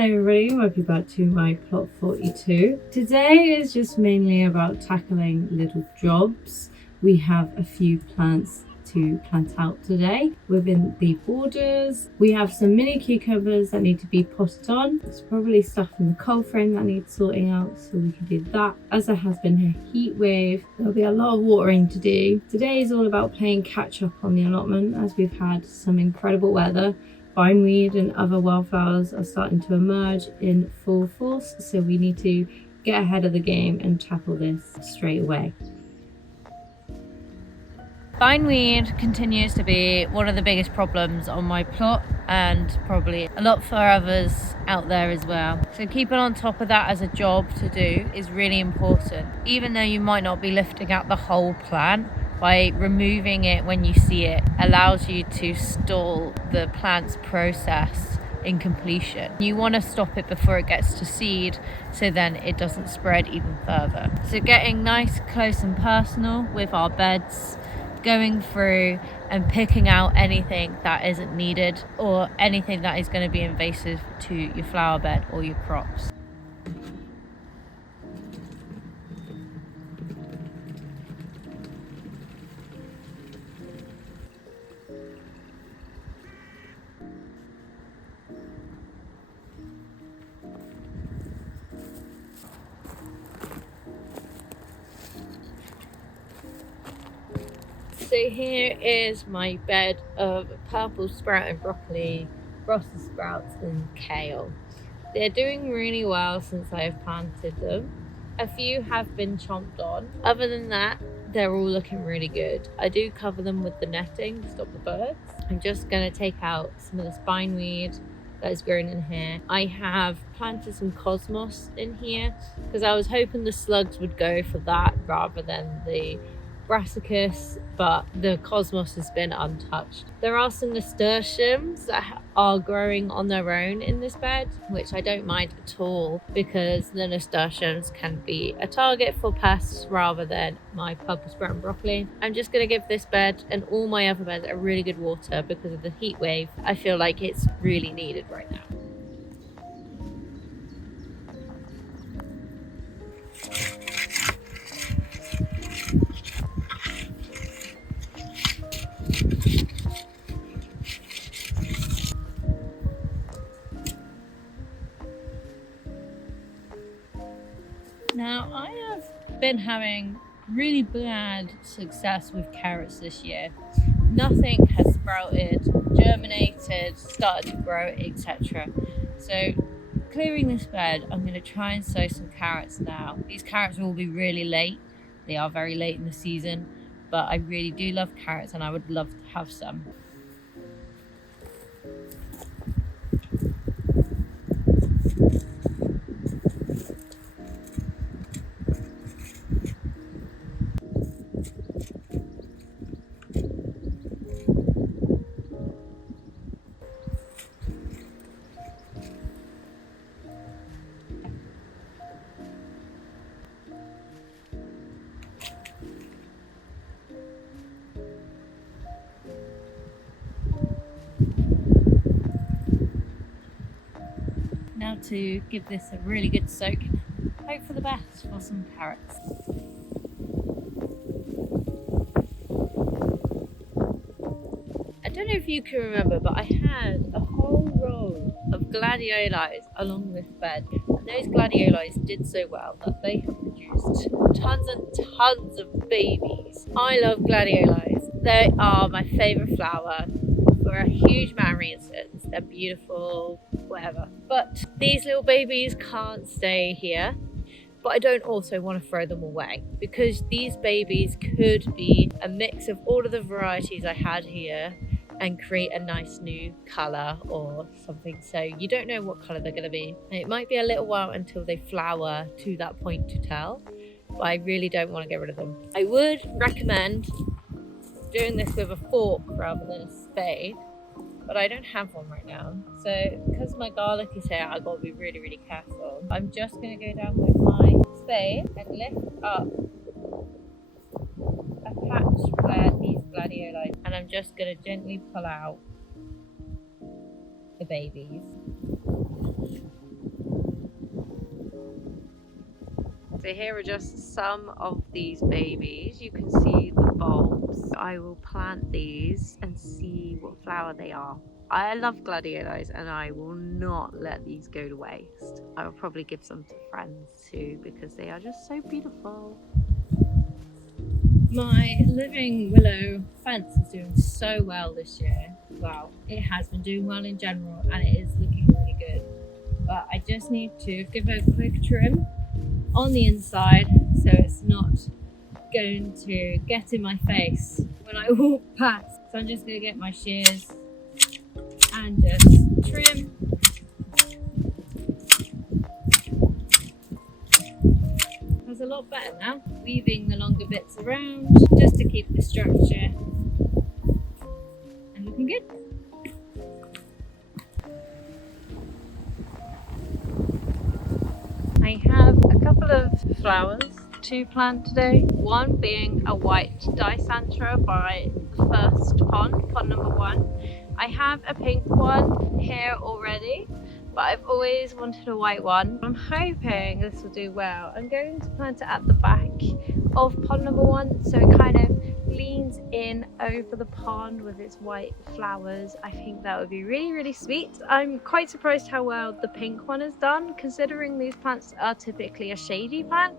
Hello everybody, welcome back to my plot 42. Today is just mainly about tackling little jobs. We have a few plants to plant out today within the borders. We have some mini cucumbers that need to be potted on. There's probably stuff in the cold frame that needs sorting out, so we can do that. As there has been a heat wave, there'll be a lot of watering to do. Today is all about playing catch up on the allotment as we've had some incredible weather. Bindweed and other wildflowers are starting to emerge in full force, so we need to get ahead of the game and tackle this straight away. Bindweed continues to be one of the biggest problems on my plot, and probably a lot for others out there as well. So keeping on top of that as a job to do is really important. Even though you might not be lifting out the whole plant, by removing it when you see it allows you to stall the plant's process in completion. You want to stop it before it gets to seed, so then it doesn't spread even further. So getting nice, close and personal with our beds, going through and picking out anything that isn't needed or anything that is going to be invasive to your flower bed or your crops. So here is my bed of purple sprout and broccoli, Brussels sprouts and kale. They're doing really well since I have planted them. A few have been chomped on. Other than that, they're all looking really good. I do cover them with the netting to stop the birds. I'm just going to take out some of this bindweed that is grown in here. I have planted some cosmos in here because I was hoping the slugs would go for that rather than the brassicas, but the cosmos has been untouched. There are some nasturtiums that are growing on their own in this bed, which I don't mind at all because the nasturtiums can be a target for pests rather than my purple sprout and broccoli. I'm just going to give this bed and all my other beds a really good water because of the heat wave. I feel like it's really needed right now. Now, I have been having really bad success with carrots this year. Nothing has sprouted, germinated, started to grow, etc. So clearing this bed, I'm going to try and sow some carrots now. These carrots will be really late. They are very late in the season, but I really do love carrots and I would love to have some. Now to give this a really good soak, hope for the best for some carrots. I don't know if you can remember, but I had a whole row of gladiolis along this bed, and those gladiolis did so well that they have produced tons and tons of babies. I love gladiolis. They are my favourite flower for a huge amount of reasons. They're beautiful, whatever. But these little babies can't stay here. But I don't also want to throw them away because these babies could be a mix of all of the varieties I had here and create a nice new colour or something. So you don't know what colour they're going to be. And it might be a little while until they flower to that point to tell, but I really don't want to get rid of them. I would recommend doing this with a fork rather than a spade, but I don't have one right now. So because my garlic is here, I've got to be really, really careful. I'm just going to go down with my spade and lift up a patch where these gladiolis, and I'm just going to gently pull out the babies. So here are just some of these babies. You can see the bulbs. I will plant these and see what flower they are. I love gladiolus and I will not let these go to waste. I will probably give some to friends too because they are just so beautiful. My living willow fence is doing so well this year. Well, it has been doing well in general and it is looking really good. But I just need to give it a quick trim on the inside so it's not going to get in my face when I walk past. So I'm just going to get my shears and just trim. That's a lot better now. Weaving the longer bits around just to keep the structure and looking good. I have a couple of flowers to plant today. One being a white dicentra by first pond number 1. I have a pink one here already, but I've always wanted a white one. I'm hoping this will do well. I'm going to plant it at the back of pond number 1 so it kind of leans in over the pond with its white flowers. I think that would be really sweet. I'm quite surprised how well the pink one is done, considering these plants are typically a shady plant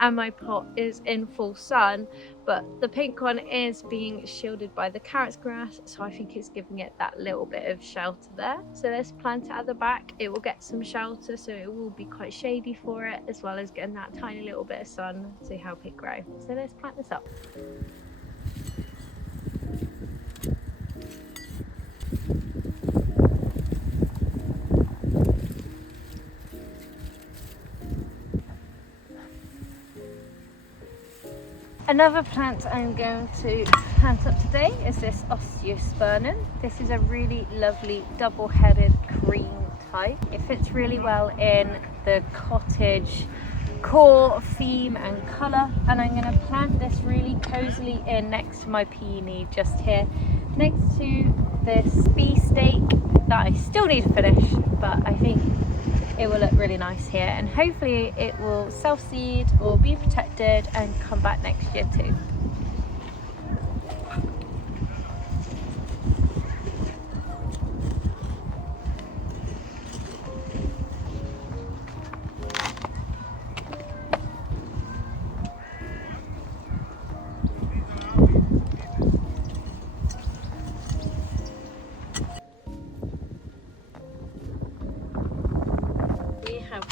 and my pot is in full sun, but the pink one is being shielded by the carrots grass, so I think it's giving it that little bit of shelter there. So let's plant it at the back. It will get some shelter, so it will be quite shady for it, as well as getting that tiny little bit of sun to help it grow. So let's plant this up. Another plant I'm going to plant up today is this osteospermum. This is a really lovely double-headed cream type. It fits really well in the cottage core theme and colour, and I'm going to plant this really cosily in next to my peony just here, next to this bee stake that I still need to finish, but I think it will look really nice here, and hopefully it will self-seed or be protected and come back next year too.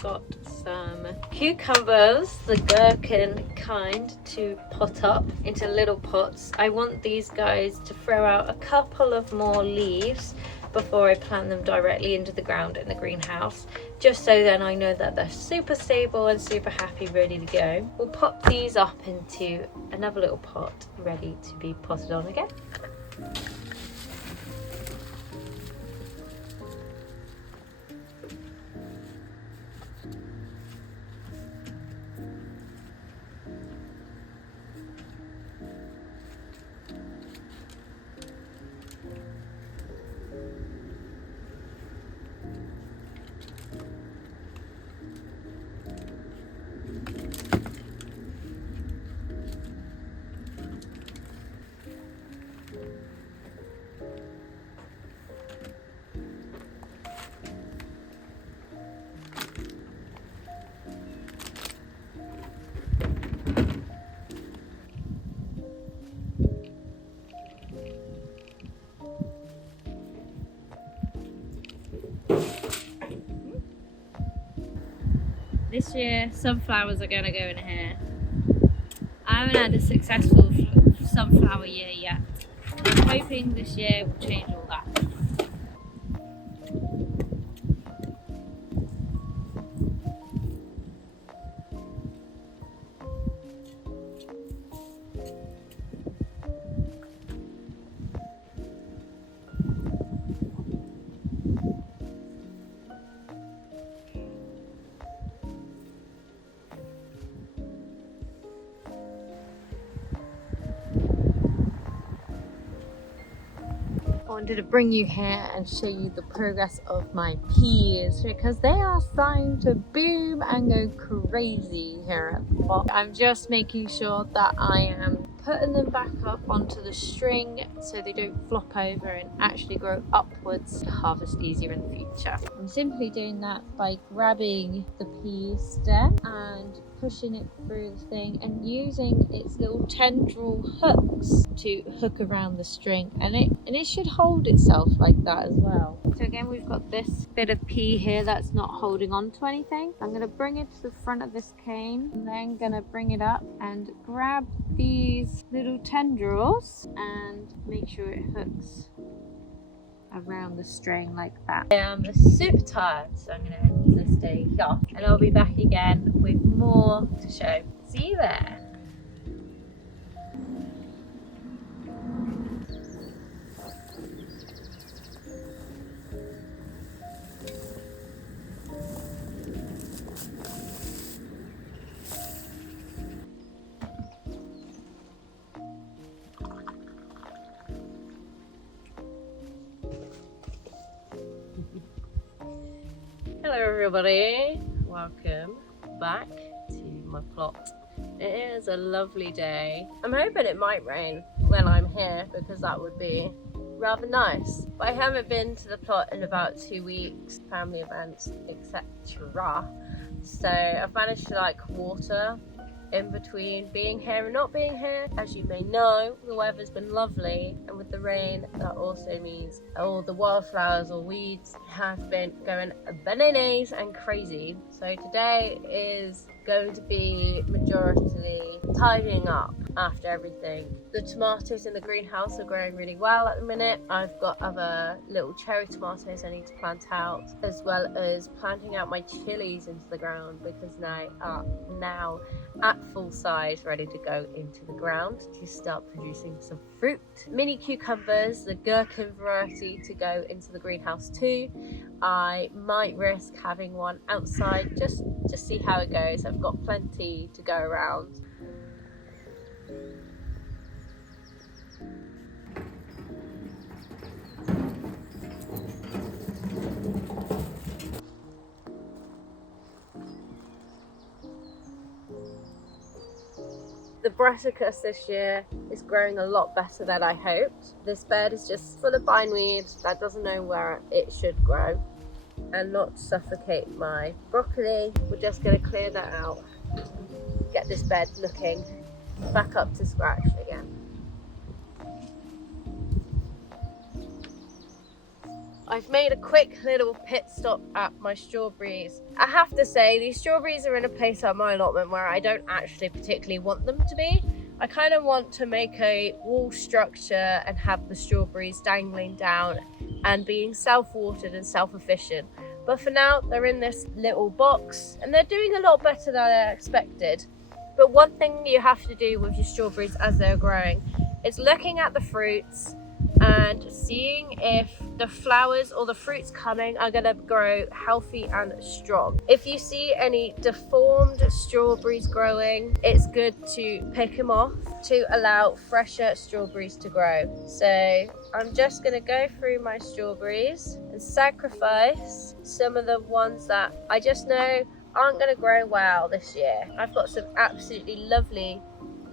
Got some cucumbers, the gherkin kind, to pot up into little pots. I want these guys to throw out a couple of more leaves before I plant them directly into the ground in the greenhouse, just so then I know that they're super stable and super happy, ready to go. We'll pop these up into another little pot ready to be potted on again. This year, sunflowers are going to go in here. I haven't had a successful sunflower year yet. I'm hoping this year will change all that. wanted to bring you here and show you the progress of my peas because they are starting to boom and go crazy here at the pot. I'm just making sure that I am putting them back up onto the string so they don't flop over and actually grow upwards to harvest easier in the future. I'm simply doing that by grabbing the pea stem and pushing it through the thing and using its little tendril hooks to hook around the string, and it should hold itself like that as well. So again, we've got this bit of pea here that's not holding on to anything. I'm going to bring it to the front of this cane and then going to bring it up and grab these little tendrils and make sure it hooks around the string like that. I am super tired, so I'm going to end this day here and I'll be back again with more to show. See you there. Hello everybody, welcome back to my plot. It is a lovely day. I'm hoping it might rain when I'm here because that would be rather nice. But I haven't been to the plot in about 2 weeks, family events, etc. So I've managed to water in between being here and not being here. As you may know, the weather's been lovely, and with the rain that also means all the wildflowers or weeds have been going bananas and crazy. So today is going to be majority tidying up after everything. The tomatoes in the greenhouse are growing really well at the minute. I've got other little cherry tomatoes I need to plant out, as well as planting out my chilies into the ground because they are now at full size, ready to go into the ground to start producing some fruit. Mini cucumbers, the gherkin variety, to go into the greenhouse too. I might risk having one outside just to see how it goes. I've got plenty to go around. The brassicas this year is growing a lot better than I hoped. This bed is just full of bindweed that doesn't know where it should grow, and not suffocate my broccoli. We're just going to clear that out, get this bed looking back up to scratch again. I've made a quick little pit stop at my strawberries. I have to say, these strawberries are in a place at my allotment where I don't actually particularly want them to be. I kind of want to make a wall structure and have the strawberries dangling down and being self-watered and self-efficient. But for now, they're in this little box and they're doing a lot better than I expected. But one thing you have to do with your strawberries as they're growing is looking at the fruits and seeing if the flowers or the fruits coming are going to grow healthy and strong. If you see any deformed strawberries growing, it's good to pick them off to allow fresher strawberries to grow. So I'm just going to go through my strawberries and sacrifice some of the ones that I just know aren't going to grow well this year. I've got some absolutely lovely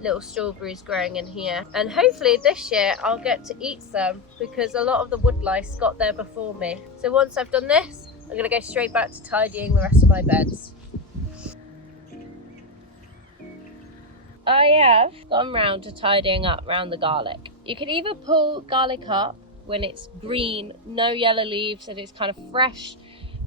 little strawberries growing in here, and hopefully this year I'll get to eat some because a lot of the woodlice got there before me. So once I've done this, I'm going to go straight back to tidying the rest of my beds. I have gone round to tidying up around the garlic. You can either pull garlic up when it's green, no yellow leaves, and it's kind of fresh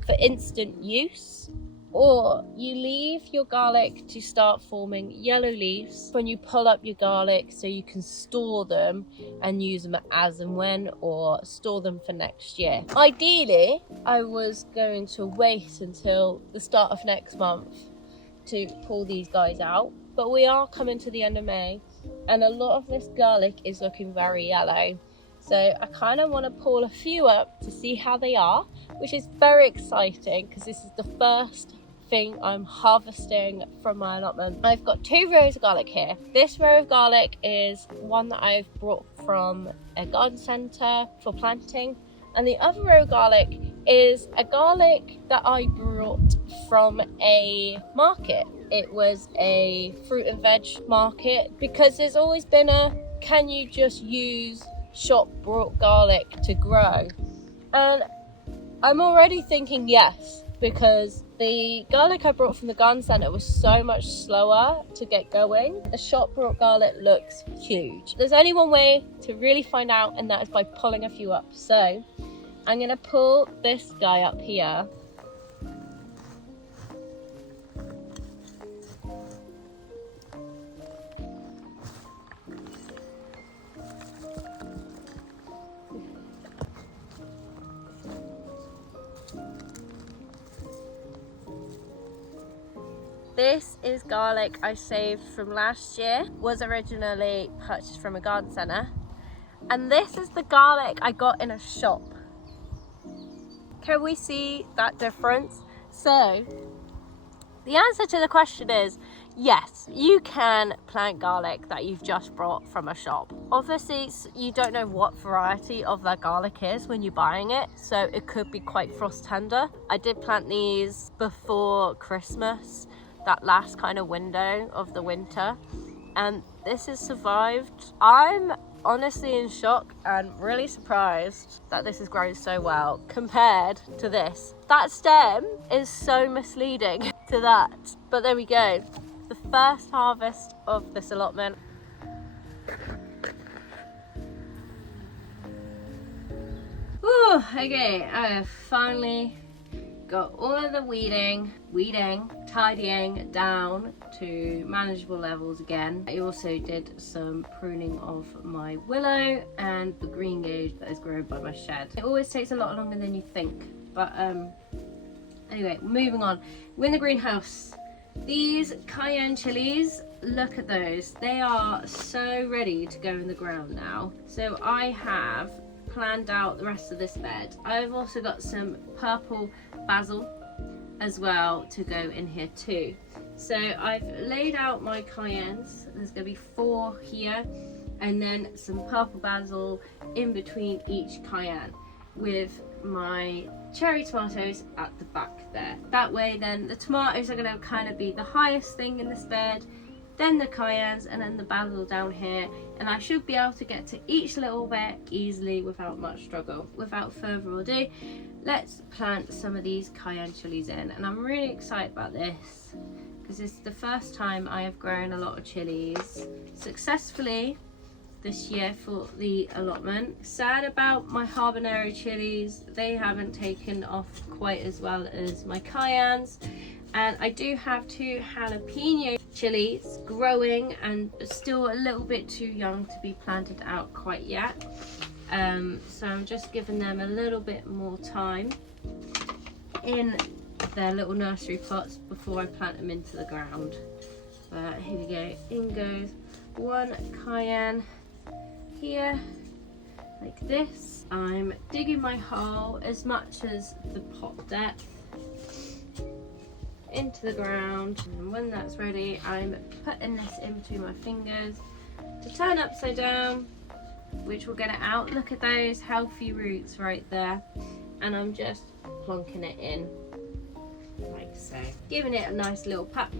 for instant use, or you leave your garlic to start forming yellow leaves when you pull up your garlic so you can store them and use them as and when, or store them for next year. Ideally, I was going to wait until the start of next month to pull these guys out, but we are coming to the end of May and a lot of this garlic is looking very yellow. So I kind of want to pull a few up to see how they are, which is very exciting because this is the first everything I'm harvesting from my allotment. I've got 2 rows of garlic here. This row of garlic is one that I've brought from a garden centre for planting, and the other row of garlic is a garlic that I brought from a market. It was a fruit and veg market, because there's always been a, can you just use shop brought garlic to grow? And I'm already thinking yes, because the garlic I brought from the garden centre was so much slower to get going. The shop brought garlic looks huge. There's only one way to really find out, and that is by pulling a few up. So I'm gonna pull this guy up here. This is garlic I saved from last year, was originally purchased from a garden centre. And this is the garlic I got in a shop. Can we see that difference? So, the answer to the question is, yes, you can plant garlic that you've just brought from a shop. Obviously, you don't know what variety of that garlic is when you're buying it, so it could be quite frost tender. I did plant these before Christmas, that last kind of window of the winter, and this has survived. I'm honestly in shock and really surprised that this has grown so well compared to this. That stem is so misleading to that, but there we go. The first harvest of this allotment. Ooh, okay, I have finally got all of the weeding, tidying down to manageable levels again. I also did some pruning of my willow and the green gage that is grown by my shed. It always takes a lot longer than you think, but anyway, moving on. We're in the greenhouse. These cayenne chilies, look at those. They are so ready to go in the ground now. So I have planned out the rest of this bed. I've also got some purple basil as well to go in here too. So I've laid out my cayennes. There's going to be 4 here, and then some purple basil in between each cayenne, with my cherry tomatoes at the back there. That way then the tomatoes are going to kind of be the highest thing in this bed, then the cayennes, and then the basil down here, and I should be able to get to each little bit easily without much struggle. Without further ado, let's plant some of these cayenne chilies in, and I'm really excited about this because it's the first time I have grown a lot of chilies successfully this year for the allotment. Sad about my habanero chilies, they haven't taken off quite as well as my cayennes. And I do have 2 jalapeno chilies growing and still a little bit too young to be planted out quite yet. So I'm just giving them a little bit more time in their little nursery pots before I plant them into the ground. But here we go, in goes 1 cayenne here, like this. I'm digging my hole as much as the pot depth into the ground, and when that's ready I'm putting this in between my fingers to turn upside down, which will get it out. Look at those healthy roots right there, and I'm just plonking it in like so, giving it a nice little pat,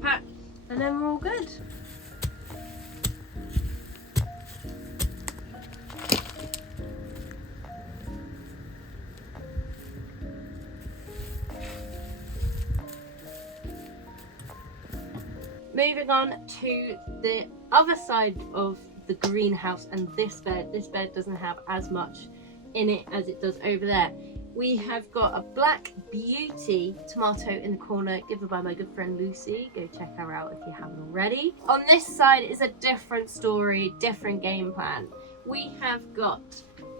and then we're all good. Moving on to the other side of the greenhouse and this bed. This bed doesn't have as much in it as it does over there. We have got a Black Beauty tomato in the corner, given by my good friend Lucy. Go check her out if you haven't already. On this side is a different story, different game plan. We have got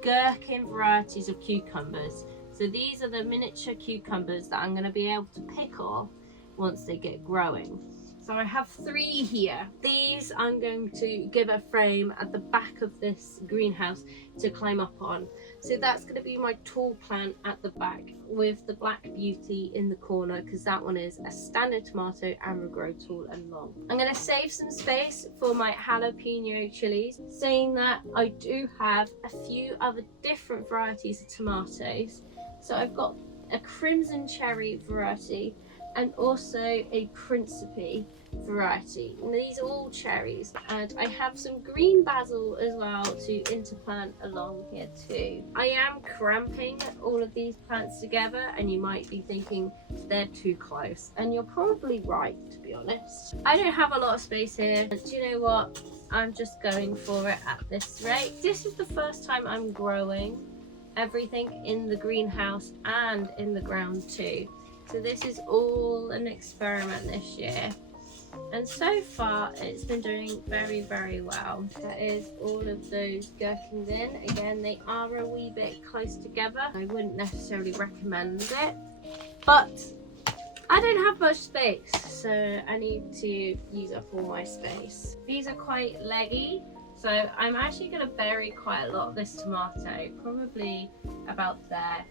gherkin varieties of cucumbers. So these are the miniature cucumbers that I'm going to be able to pick off once they get growing. So I have 3 here. These I'm going to give a frame at the back of this greenhouse to climb up on. So that's going to be my tall plant at the back with the Black Beauty in the corner, because that one is a standard tomato and will grow tall and long. I'm going to save some space for my jalapeno chilies, saying that I do have a few other different varieties of tomatoes. So I've got a crimson cherry variety and also a Principe variety. And these are all cherries, and I have some green basil as well to interplant along here too. I am cramping all of these plants together, and you might be thinking they're too close, and you're probably right, to be honest. I don't have a lot of space here, and do you know what? I'm just going for it at this rate. This is the first time I'm growing everything in the greenhouse and in the ground too. So this is all an experiment this year, and so far it's been doing very, very well. That is all of those gherkins in. Again, they are a wee bit close together. I wouldn't necessarily recommend it, but I don't have much space, so I need to use up all my space. These are quite leggy, so I'm actually going to bury quite a lot of this tomato, probably about there.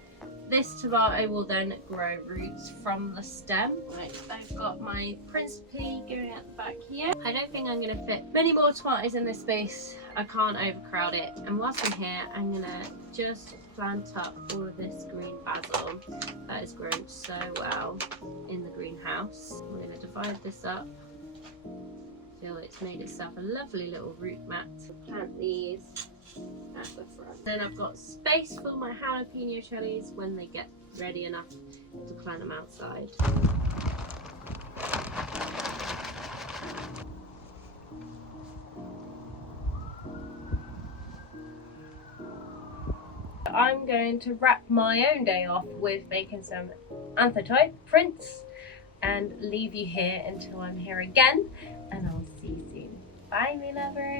This tomato will then grow roots from the stem. Right, I've got my Principe going at the back here. I don't think I'm going to fit many more tomatoes in this space. I can't overcrowd it. And whilst I'm here, I'm going to just plant up all of this green basil that has grown so well in the greenhouse. I'm going to divide this up till it's made itself a lovely little root mat. Plant these at the front. Then I've got space for my jalapeno chilies when they get ready enough to plant them outside. I'm going to wrap my own day off with making some anthotype prints and leave you here until I'm here again, and I'll see you soon. Bye, me lovers.